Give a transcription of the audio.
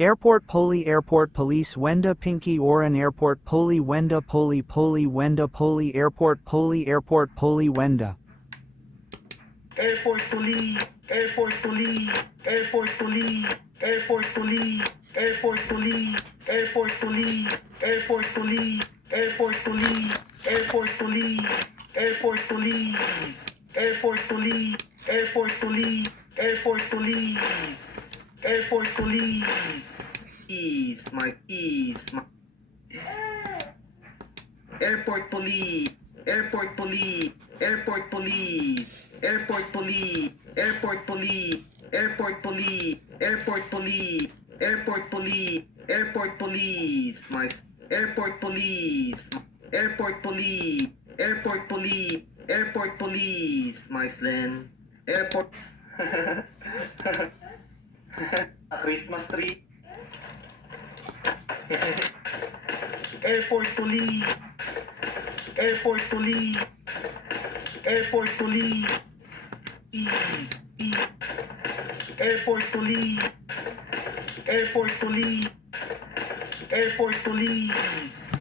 Airport Poli Airport Police Wenda Pinky Oran Airport Poli Wenda Poli Poli Wenda Poli Airport Poli Airport Poli Wenda Airport Police, Airport Police, Airport Police, Airport Police, Airport Police, Airport Police, Airport Police, Airport Police, Airport Police, Airport Police, Airport Police, Airport Police, Airport Police, Airport Police. Keys, my keys, my Airport Police, Airport Police, Airport Police, Airport Police, Airport Police, Airport Police, Airport Police, Airport Police, Airport Police, my Airport Police, Airport Police, Airport Police, Airport Police, my Slen, Airport. A Christmas tree. Airport Police, Airport Police, Airport Police, Airport Police, Airport Police, Airport Police.